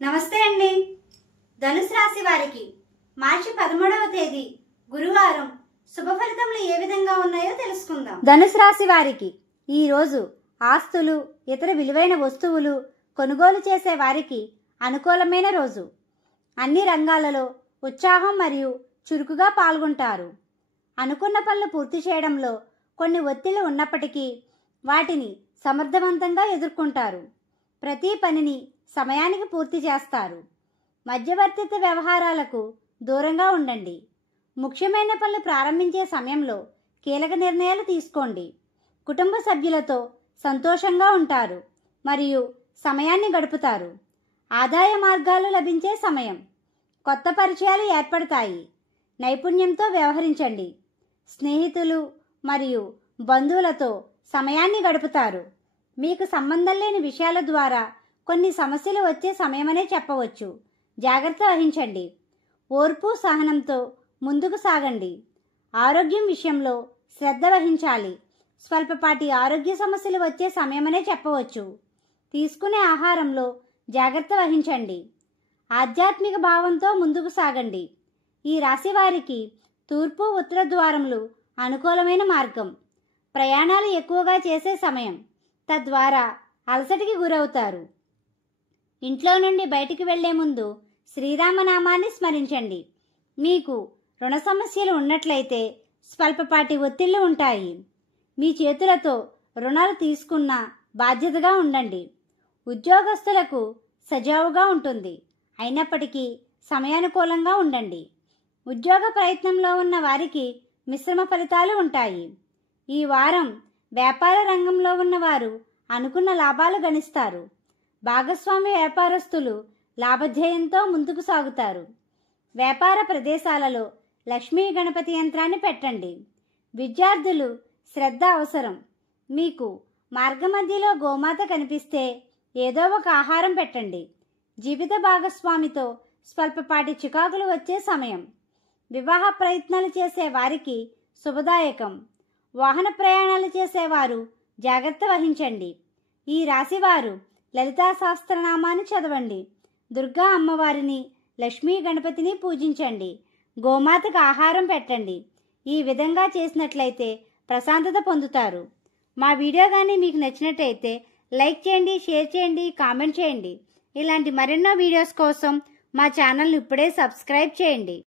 నమస్తే అండి. ధనుసు రాశి వారికి మార్చి 13వ తేదీ గురువారం శుభ ఫలితములు ఏ విధంగా ఉన్నాయో తెలుసుకుందాం. ధనుసు రాశి వారికి ఈ రోజు ఆస్తులు, ఇతర విలువైన వస్తువులు కొనుగోలు చేసే వారికి అనుకూలమైన రోజు. అన్ని రంగాలలో ఉత్సాహం మరియు చురుకుగా పాల్గొంటారు. అనుకున్న పనులు పూర్తి చేయడంలో కొన్ని ఒత్తిళ్లు ఉన్నప్పటికీ వాటిని సమర్థవంతంగా ఎదుర్కొంటారు. ప్రతి పనిని సమయానికి పూర్తి చేస్తారు. మధ్యవర్తిత్వ వ్యవహారాలకు దూరంగా ఉండండి. ముఖ్యమైన పనులు ప్రారంభించే సమయంలో కీలక నిర్ణయాలు తీసుకోండి. కుటుంబ సభ్యులతో సంతోషంగా ఉంటారు మరియు సమయాన్ని గడుపుతారు. ఆదాయ మార్గాలు లభించే సమయం. కొత్త పరిచయాలు ఏర్పడతాయి. నైపుణ్యంతో వ్యవహరించండి. స్నేహితులు మరియు బంధువులతో సమయాన్ని గడుపుతారు. మీకు సంబంధం లేని విషయాల ద్వారా కొన్ని సమస్యలు వచ్చే సమయమనే చెప్పవచ్చు. జాగ్రత్త వహించండి. ఓర్పు సహనంతో ముందుకు సాగండి. ఆరోగ్యం విషయంలో శ్రద్ధ వహించాలి. స్వల్పపాటి ఆరోగ్య సమస్యలు వచ్చే సమయమనే చెప్పవచ్చు. తీసుకునే ఆహారంలో జాగ్రత్త వహించండి. ఆధ్యాత్మిక భావంతో ముందుకు సాగండి. ఈ రాశి వారికి తూర్పు ఉత్తర ద్వారములు అనుకూలమైన మార్గం. ప్రయాణాలు ఎక్కువగా చేసే సమయం, తద్వారా అలసటికి గురవుతారు. ఇంట్లో నుండి బయటికి వెళ్లే ముందు శ్రీరామనామాన్ని స్మరించండి. మీకు రుణ సమస్యలు ఉన్నట్లయితే స్వల్పపాటి ఒత్తిళ్లు ఉంటాయి. మీ చేతులతో రుణాలు తీసుకున్న బాధ్యతగా ఉండండి. ఉద్యోగస్తులకు సజావుగా ఉంటుంది. అయినప్పటికీ సమయానుకూలంగా ఉండండి. ఉద్యోగ ప్రయత్నంలో ఉన్న వారికి మిశ్రమ ఫలితాలు ఉంటాయి. ఈ వారం వ్యాపార రంగంలో ఉన్నవారు అనుకున్న లాభాలు గణిస్తారు. భాగస్వామి వ్యాపారస్తులు లాభధ్యేయంతో ముందుకు సాగుతారు. వ్యాపార ప్రదేశాలలో లక్ష్మీ గణపతి యంత్రాన్ని పెట్టండి. విద్యార్థులు శ్రద్ధ అవసరం. మీకు మార్గమధ్యలో గోమాత కనిపిస్తే ఏదో ఒక ఆహారం పెట్టండి. జీవిత భాగస్వామితో స్వల్పపాటి చికాకులు వచ్చే సమయం. వివాహ ప్రయత్నాలు చేసే వారికి శుభదాయకం. వాహన ప్రయాణాలు చేసేవారు జాగ్రత్త వహించండి. ఈ రాశివారు లలితా సహస్రనామాన్ని చదవండి. దుర్గా అమ్మవారిని, లక్ష్మీ గణపతిని పూజించండి. గోమాతకు ఆహారం పెట్టండి. ఈ విధంగా చేసినట్లయితే ప్రశాంతత పొందుతారు. మా వీడియో కానీ మీకు నచ్చినట్లయితే లైక్ చేయండి, షేర్ చేయండి, కామెంట్ చేయండి. ఇలాంటి మరెన్నో వీడియోస్ కోసం మా ఛానల్ని ఇప్పుడే సబ్స్క్రైబ్ చేయండి.